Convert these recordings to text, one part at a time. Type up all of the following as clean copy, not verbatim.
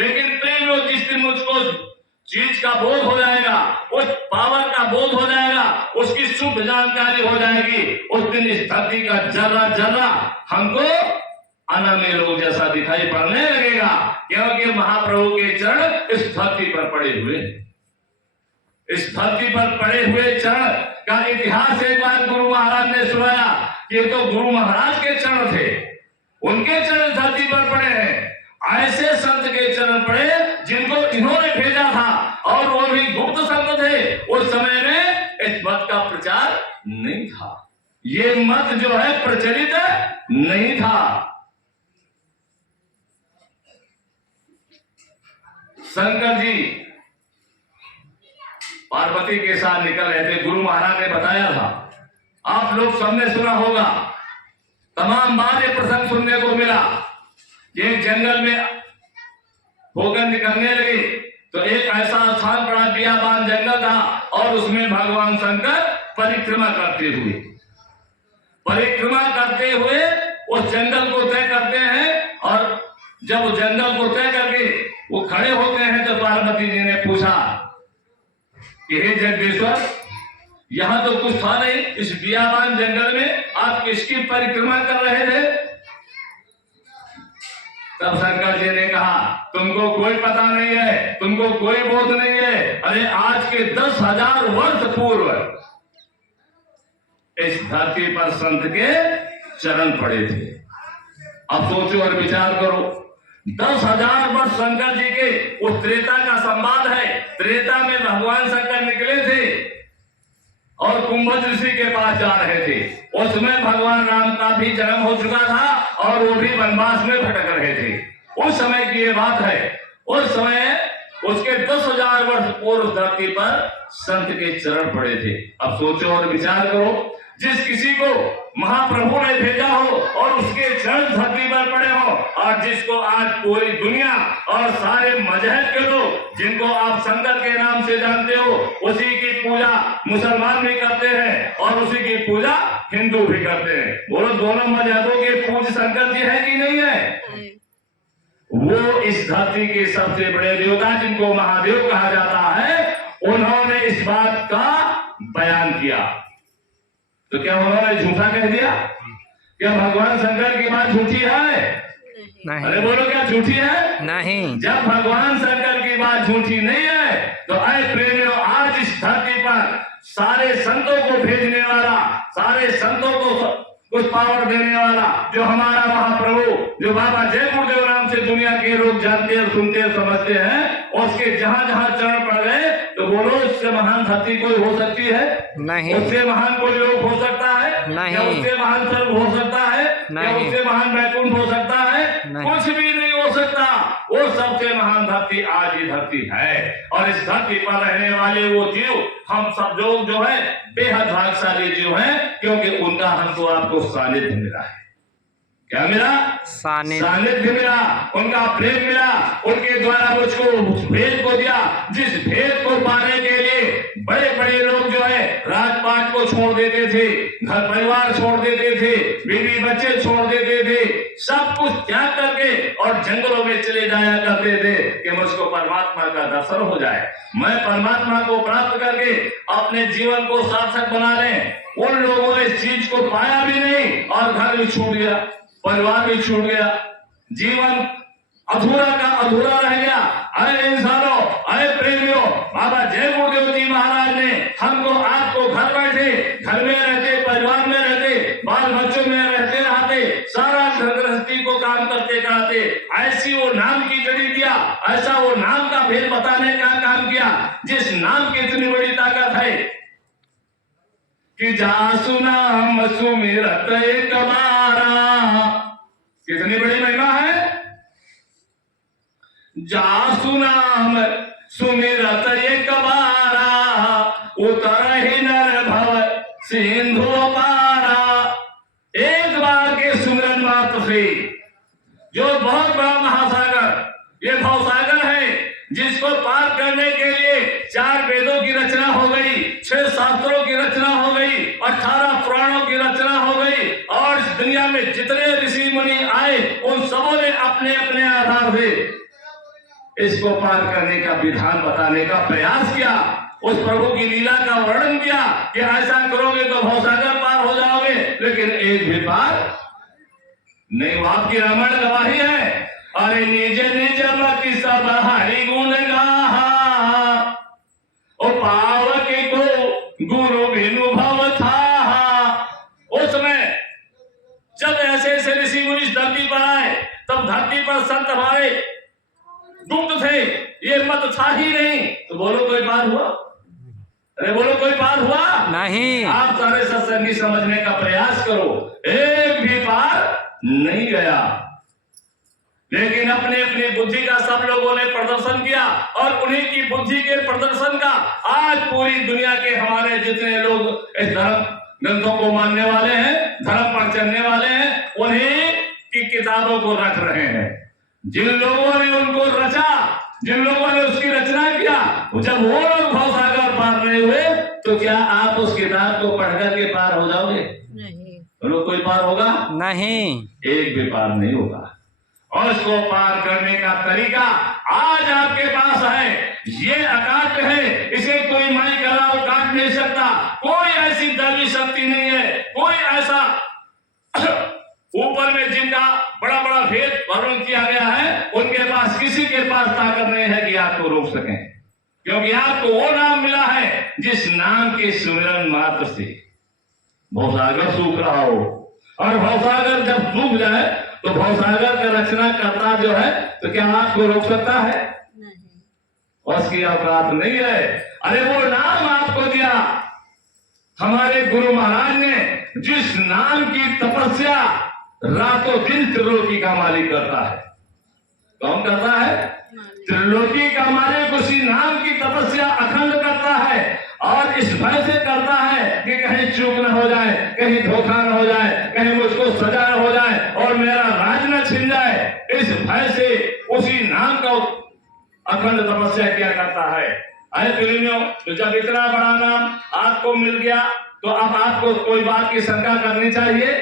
लेकिन प्रेम लो, जिस दिन मुझको चीज का बोध हो जाएगा, उस पावर का बोध हो जाएगा, उसकी शुद्ध जानकारी हो जाएगी, उस दिन इस धरती का जर्रा जर्रा हमको अनामी लोग जैसा दिखाई पड़ने लगेगा, क्योंकि महाप्रभु के चरण इस धरती पर पड़े हुए, इस धरती पर पड़े हुए चरण का इतिहास एक बार गुरु महाराज ने सुनाया कि ये तो गुरु महाराज के चरण थे, उनके चरण धरती पर पड़े हैं। ऐसे संत के चरण पड़े जिनको इन्होंने भेजा था, और वो भी गुप्त संत थे। उस समय में इस मत का प्रचार नहीं था, ये मत जो है प्रचलित नहीं था। शंकर जी पार्वती के साथ निकल रहे थे, गुरु महाराज ने बताया था, आप लोग सबने सुना होगा, तमाम बार ये प्रसंग सुनने को मिला कि एक जंगल में होकर निकलने लगे तो एक ऐसा स्थान पड़ा, बियाबान जंगल था, और उसमें भगवान शंकर परिक्रमा करते हुए उस जंगल को तय करते हैं। और जब उस जंगल को तय करके वो खड़े होते हैं तो पार्वती जी ने पूछा कि हे जगदीश्वर, यहां तो कुछ था नहीं, इस बियाबान जंगल में आप किसकी परिक्रमा कर रहे थे? तब शंकर जी ने कहा, तुमको कोई पता नहीं है, तुमको कोई बोध नहीं है। अरे आज के 10,000 वर्ष पूर्व इस धरती पर संत के चरण पड़े थे। अब सोचो और विचार करो, 10,000 वर्ष शंकर जी के उस त्रेता का संवाद है। त्रेता में भगवान शंकर निकले थे और कुंभज ऋषि के पास जा रहे थे। उसमें भगवान राम का भी जन्म हो चुका था और वो भी वनवास में भटक रहे थे। उस समय की ये बात है। उस समय उसके 10,000 वर्ष पूर्व धरती पर संत के चरण पड़े थे। अब सोचो और विचार करो, जिस किसी को महाप्रभु ने भेजा हो और उसके चरण धरती पर पड़े हो, और जिसको आज पूरी दुनिया और सारे मजहब के लोग, जिनको आप शंकर के नाम से जानते हो, उसी की पूजा मुसलमान भी करते हैं और उसी की पूजा हिंदू भी करते हैं। बोलो, दोनों मजहबों के पूज्य शंकर जी है कि नहीं है? वो इस धरती के सबसे बड़े देवता, जिनको महादेव कहा जाता है, उन्होंने इस बात का बयान किया। तो क्या उन्होंने झूठा कह दिया? क्या भगवान शंकर की बात झूठी है? नहीं। अरे बोलो, क्या झूठी है? नहीं। जब भगवान शंकर की बात झूठी नहीं है तो आए प्रेमियों, आज इस धरती पर सारे संतों को भेजने वाला, सारे संतों को कुछ पावर देने वाला, जो हमारा महाप्रभु, जो बाबा जय गुरुदेव नाम से दुनिया के लोग जानते और सुनते और समझते हैं, उसके जहां जहां चरण पड़ गए, तो बोलो, उससे महान धरती कोई हो सकती है? नहीं। उससे महान कोई लोग हो सकता है? नहीं। क्या उससे महान स्वर्ग हो सकता है? नहीं। क्या उससे महान वैकुंठ हो सकता है? नहीं। कुछ भी नहीं हो सकता। वो सबसे महान धरती आज ही धरती है, और इस धरती पर रहने वाले वो जीव, हम सब लोग जो है बेहद भाग्यशाली जीव हैं, क्योंकि उनका हमको आपको सानिध्य मिला है। क्या मिला? सानिध्य मिला, उनका प्रेम मिला, उनके द्वारा मुझको उस भेद को दिया, जिस भेद को पाने के लिए बड़े बड़े लोग जो है राजपाट को छोड़ देते थे, घर परिवार छोड़ देते थे, बीवी बच्चे छोड़ देते थे, सब कुछ त्याग करके और जंगलों में चले जाया करते थे कि मुझको परमात्मा का दर्शन हो जाए, मैं परमात्मा को प्राप्त करके अपने जीवन को सार्थक बना लें। उन लोगों ने इस चीज को पाया भी नहीं और घर भी छूट गया, परिवार भी छूट गया, जीवन अधूरा का अधूरा रह गया। अरे इंसानों, अरे प्रेमियों, बाबा जय गुरुदेव जी महाराज ने हमको, आपको घर बैठे, घर में रहते, परिवार में रहते, बाल बच्चों में रहते रहते, सारा गृहस्थी को काम करते कराते ऐसी वो नाम की जड़ी दिया, ऐसा वो नाम का भेद बताने का काम किया, जिस नाम की इतनी बड़ी ताकत है कि जासु नाम सुमिरत एक बारा। कितनी बड़ी महिमा है? जासु नाम सुमिरत एक बारा, उतर ही नर भव सिंधु पारा। एक बार के सुमिरन मात्र से जो बहुत बड़ा महासागर, ये भवसागर है, जिसको पार करने के लिए 4 वेदों की रचना हो गई, 6 शास्त्रों की रचना हो गई, 18 पुराणों की रचना हो गई, और इस दुनिया में जितने ऋषि मुनि आए, उन सबों ने अपने अपने आधार से इसको पार करने का विधान बताने का प्रयास किया, उस प्रभु की लीला का वर्णन किया कि ऐसा करोगे तो भवसागर पार हो जाओगे, लेकिन एक भी पार नहीं। वो आपकी रामायण गवाही है। अरे निज निज मति सब हरि गुण गाहा, ओ पावक को गुरु विनुभव था। उस समय जब ऐसे ऐसे ऋषि मुनि धरती पर आए, तब धरती पर संत हमारे गुप्त थे, ये मत था ही नहीं। तो बोलो कोई पार हुआ? अरे बोलो कोई पार हुआ? नहीं। आप सारे सत्संगी समझने का प्रयास करो, एक भी पार नहीं गया। लेकिन अपने अपनी बुद्धि का सब लोगों ने प्रदर्शन किया, और उन्हीं की बुद्धि के प्रदर्शन का आज पूरी दुनिया के हमारे जितने लोग इस धर्म ग्रंथों को मानने वाले हैं, धर्म पर चलने वाले हैं, उन्हीं की किताबों को रख रहे हैं। जिन लोगों ने उनको रचा, जिन लोगों ने उसकी रचना किया, जब वो लोग भवसागर पार नहीं हुए, तो क्या आप उस किताब को पढ़कर के पार हो जाओगे? नहीं। बोलो कोई पार होगा? नहीं। एक भी पार नहीं होगा। और इसको पार करने का तरीका आज आपके पास है। ये अकाट्य है, इसे कोई माई कराल काट नहीं सकता। कोई ऐसी दैवी शक्ति नहीं है, कोई ऐसा ऊपर में जिनका बड़ा बड़ा भेद वर्णन किया गया है, उनके पास किसी के पास ताकत नहीं है कि आपको रोक सकें, क्योंकि आपको वो नाम मिला है जिस नाम के सुमिरन मात्र से भवसागर सूख रहा हो। और भवसागर जब सूख जाए तो भवसागर का रचना करता जो है, तो क्या आपको रोक सकता है? नहीं। उसकी औकात नहीं है। अरे वो नाम आपको दिया हमारे गुरु महाराज ने, जिस नाम की तपस्या रातों दिन त्रिलोकी का मालिक करता है। कौन करता है? त्रिलोकी का मालिक उसी नाम की तपस्या अखंड करता है, और इस भय से करता है कि कहीं चूक न हो जाए, कहीं धोखा न हो जाए, कहीं मुझको सजा न हो जाए और मेरा राज न छिन जाए। इस भय से उसी नाम का अखंड तपस्या किया करता है। अरे प्रेमियों, तो जब इतना बड़ा नाम आपको मिल गया, तो अब आपको कोई बात की शंका करनी चाहिए?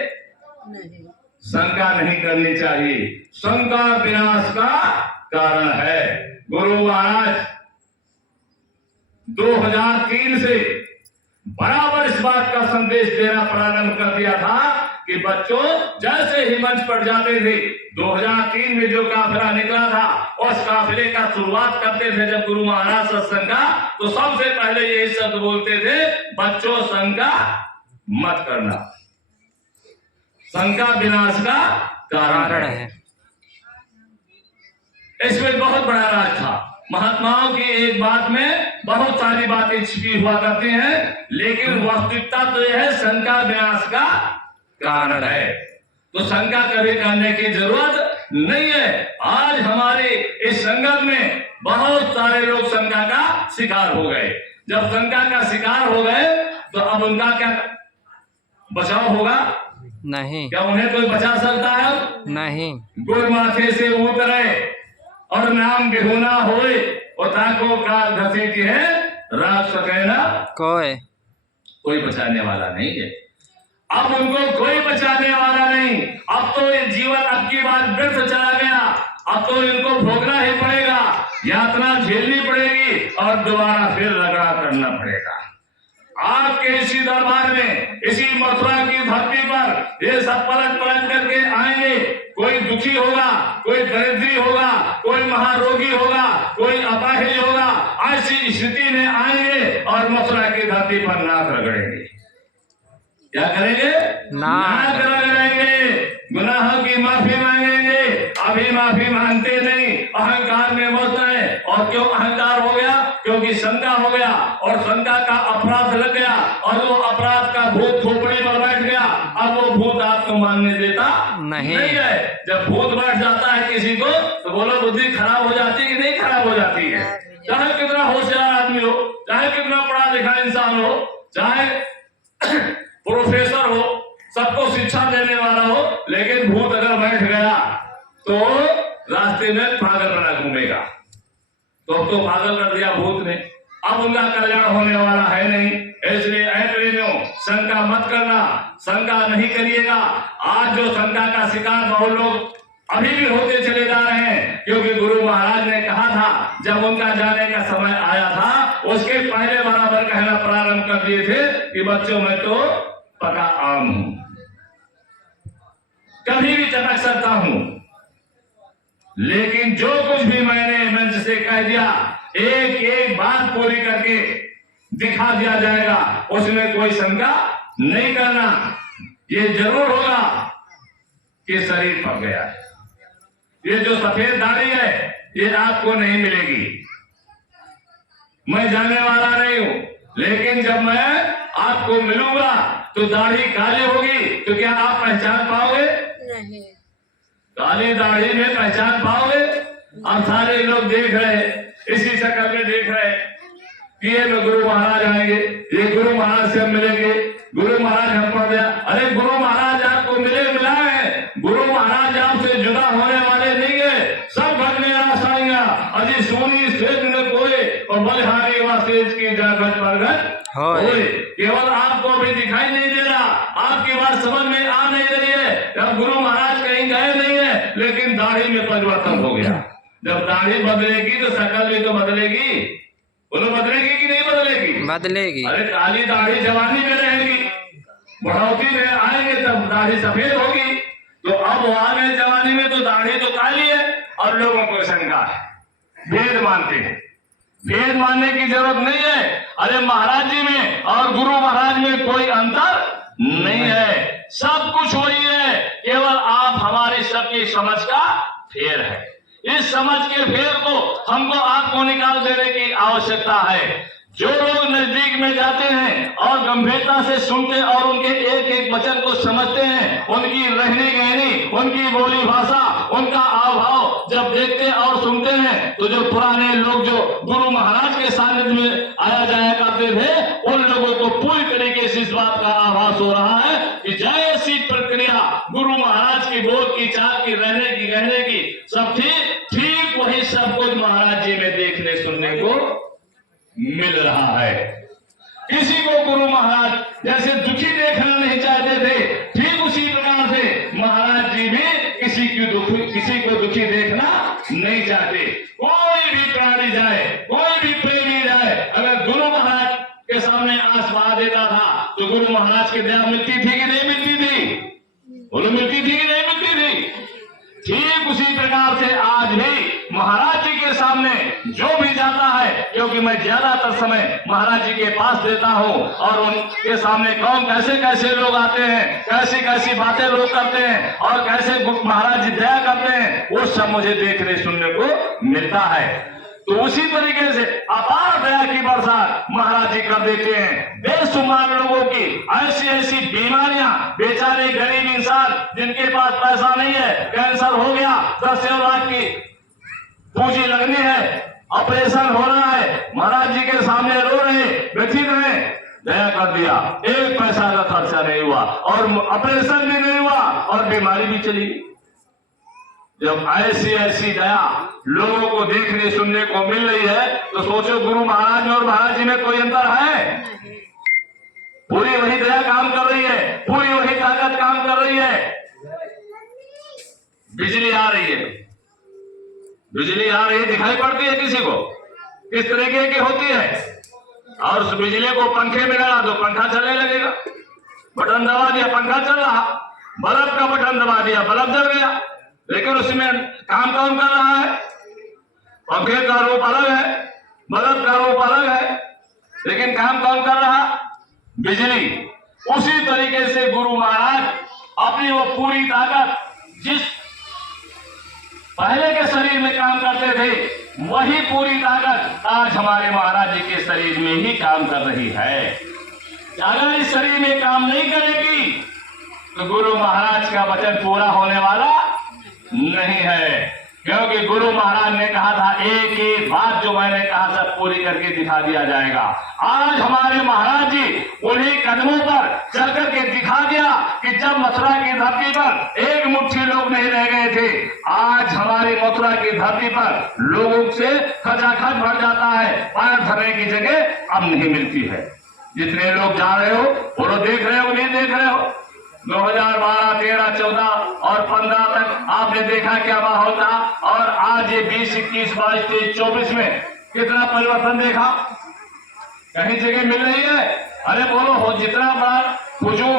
नहीं। शंका नहीं करनी चाहिए। शंका विनाश का कारण है। गुरु महाराज 2003 से बराबर इस बात का संदेश देना प्रारंभ कर दिया था कि बच्चों, जैसे ही मंच पर जाते थे, 2003 में जो काफिला निकला था, उस काफिले का शुरुआत करते थे जब गुरु महाराज सत्संग का, तो सबसे पहले यही शब्द बोलते थे, बच्चों शंका मत करना, शंका विनाश का कारण है। इसमें बहुत बड़ा राज था। महात्माओं की एक बात में बहुत सारी बातें छिपी हुआ करती हैं, लेकिन वास्तविकता तो यह है शंका विनाश का कारण है। तो शंका कभी करने की जरूरत नहीं है। आज हमारे इस संगत में बहुत सारे लोग शंका का शिकार हो गए। जब शंका का शिकार हो गए, तो अब उनका क्या बचाव होगा? नहीं। क्या उन्हें कोई बचा सकता है? नहीं। गुर माथे से उतरे और नाम बिहुना होए, और ताको काल घसीटी है, राख सके ना कोई बचाने वाला नहीं है। अब उनको कोई बचाने वाला नहीं। अब तो ये जीवन अब की बार व्यर्थ चला गया। अब तो इनको भोगना ही पड़ेगा, यातना झेलनी पड़ेगी, और दोबारा फिर रगड़ा करना पड़ेगा। आपके इसी दरबार में, इसी मथुरा की धरती पर ये सब पलट पलट करके आएंगे। कोई दुखी होगा, कोई दरिद्री होगा, कोई महारोगी होगा, कोई अपाहिज होगा। ऐसी स्थिति में आएंगे और मथुरा की धरती पर नाक रगड़ेंगे। क्या करेंगे? नाक रगड़ेंगे, गुनाहों की माफी मांगेंगे। अभी माफी मांगते नहीं, अहंकार में मस्त है। और क्यों अहंकार हो गया? क्योंकि शंका हो गया, और शंका का अपराध लग गया, और वो अपराध का भूत खोपड़ी पर बैठ गया। अब वो भूत आपको मानने देता नहीं है। जब भूत बैठ जाता है किसी को, तो बोलो बुद्धि खराब हो जाती है कि नहीं खराब हो जाती है? चाहे कितना होशियार आदमी हो, चाहे कितना पढ़ा लिखा इंसान हो, चाहे प्रोफेसर हो, सबको शिक्षा देने वाला हो, लेकिन भूत अगर बैठ गया तो रास्ते में पागल बना घूमेगा। तो अब तो पागल कर दिया भूत ने, अब उनका कल्याण होने वाला है नहीं। इसलिए प्रेमियों, शंका मत करना, शंका नहीं करिएगा। आज जो शंका का शिकार बहुत लोग अभी भी होते चले जा रहे हैं, क्योंकि गुरु महाराज ने कहा था जब उनका जाने का समय आया था, उसके पहले बराबर कहना प्रारंभ कर दिए थे कि बच्चों मैं तो पका आम हूं, कभी भी चटक सकता हूं, लेकिन जो कुछ भी मैंने मंच से कह दिया एक एक बात पूरी करके दिखा दिया जाएगा, उसमें कोई शंका नहीं करना। ये जरूर होगा कि शरीर पक गया है। ये जो सफेद दाढ़ी है ये आपको नहीं मिलेगी, मैं जाने वाला नहीं हूं, लेकिन जब मैं आपको मिलूंगा तो दाढ़ी काली होगी तो क्या आप पहचान पाओगे? नहीं। काली दाढ़ी में पहचान पाओगे? अब सारे लोग देख रहे हैं, इसी शक्ल में देख रहे हैं कि ये गुरु महाराज आएंगे, ये गुरु महाराज से हम मिलेंगे, गुरु महाराज हम पढ़ गया। अरे गुरु महाराज आपको मिला है, गुरु महाराज आपसे जुदा होने वाले नहीं है। सब घटने आसाइया अजी सोनी सेज न कोई और बलिहारी व सेज की जागत परगट होए। केवल आपको अभी दिखाई नहीं दे रहा, आपकी बात समझ में आ नहीं रही है। अब गुरु महाराज कहीं गए नहीं है, लेकिन दाढ़ी में परिवर्तन हो गया। जब दाढ़ी बदलेगी तो शकल भी तो बदलेगी, बोलो बदलेगी कि नहीं बदलेगी? बदलेगी। अरे काली दाढ़ी जवानी में रहेगी, बढ़ोतरी में आएंगे तब दाढ़ी सफेद होगी। तो अब वो आ गए जवानी में तो दाढ़ी तो काली है और लोगों को शंका है, भेद मानते हैं। भेद मानने की जरूरत नहीं है। अरे महाराज जी में और गुरु महाराज में कोई अंतर नहीं है, सब कुछ वही है, केवल आप हमारी सबकी समझ का फेर है। इस समझ के फेर को हमको आपको निकाल देने की आवश्यकता है। जो लोग नजदीक में जाते हैं और गंभीरता से सुनते और उनके एक एक वचन को समझते हैं, उनकी रहनी गहनी, उनकी बोली भाषा, उनका आवभाव जब देखते और सुनते हैं, तो जो पुराने लोग जो गुरु महाराज के सानिध्य में आया जाया करते थे, उन लोगों को पूरी तरीके से इस बात का आभास हो रहा है कि जैसी प्रक्रिया गुरु महाराज की बोल की, चाल की, रहने की, गहने की सब ठीक वही सब कुछ महाराज जी में देखने सुनने को मिल रहा है। किसी को गुरु महाराज जैसे दुखी देखना नहीं चाहते थे, ठीक उसी प्रकार से महाराज जी भी किसी को दुखी देखना नहीं चाहते। कोई भी प्राणी जाए, कोई भी प्रेमी जाए, अगर गुरु महाराज के सामने आंस बहा देता था तो गुरु महाराज की दया मिलती थी कि नहीं मिलती थी? बोलो मिलती थी कि नहीं मिलती थी? ठीक उसी प्रकार से आज भी महाराज जी के सामने जो भी जाता है, क्योंकि मैं ज्यादातर समय महाराज जी के पास देता हूं और उनके सामने कौन कैसे कैसे लोग आते हैं, कैसी कैसी बातें लोग करते हैं और कैसे महाराज जी दया करते हैं, वो सब मुझे देखने सुनने को मिलता है। तो उसी तरीके से अपार दया की बरसात महाराज जी कर देते हैं। बेशुमार लोगों की ऐसी ऐसी बीमारियां, बेचारे गरीब इंसान जिनके पास पैसा नहीं है, कैंसर हो गया, 10 लाख की पूंजी लगनी है, ऑपरेशन हो रहा है, महाराज जी के सामने रो रहे, व्यथित रहे, दया कर दिया, एक पैसा का खर्चा नहीं हुआ और ऑपरेशन भी नहीं हुआ और बीमारी भी चली गई। जब ऐसी ऐसी दया लोगों को देखने सुनने को मिल रही है, तो सोचो गुरु महाराज में और महाराज जी में कोई अंतर है? पूरी वही दया काम कर रही है, पूरी वही ताकत काम कर रही है। बिजली आ रही है, बिजली आ रही है, दिखाई पड़ती है किसी को? किस तरीके की होती है? और उस बिजली को पंखे में लगा दो, पंखा चलने लगेगा। बटन दबा दिया, पंखा चल रहा। बल्ब का बटन दबा दिया, बल्ब जल गया। लेकिन उसमें काम कौन कर रहा है? पंखे का रूप अलग है, बल्ब का रूप अलग है, लेकिन काम कौन कर रहा? बिजली। उसी तरीके से गुरु महाराज अपनी वो पूरी ताकत जिस पहले के शरीर में काम करते थे, वही पूरी ताकत आज हमारे महाराज जी के शरीर में ही काम कर रही है। अगर इस शरीर में काम नहीं करेगी तो गुरु महाराज का वचन पूरा होने वाला नहीं है, क्योंकि गुरु महाराज ने कहा था एक एक बात जो मैंने कहा सब पूरी करके दिखा दिया जाएगा। आज हमारे महाराज जी उन्हीं कदमों पर चल करके दिखा दिया कि जब मथुरा की धरती पर एक मुट्ठी लोग नहीं रह गए थे, आज हमारी मथुरा की धरती पर लोगों से खचाखच भर जाता है, पैर धरने की जगह अब नहीं मिलती है। जितने लोग जा रहे हो, वो लोग देख रहे हो नहीं देख रहे हो? 2012, 13, 14 और 15 तक आपने देखा क्या माहौल था, और आज ये 20, 21, 22, 23, 24 में कितना परिवर्तन देखा? कहीं जगह मिल रही है? अरे बोलो, हो जितना बड़ा हुजूम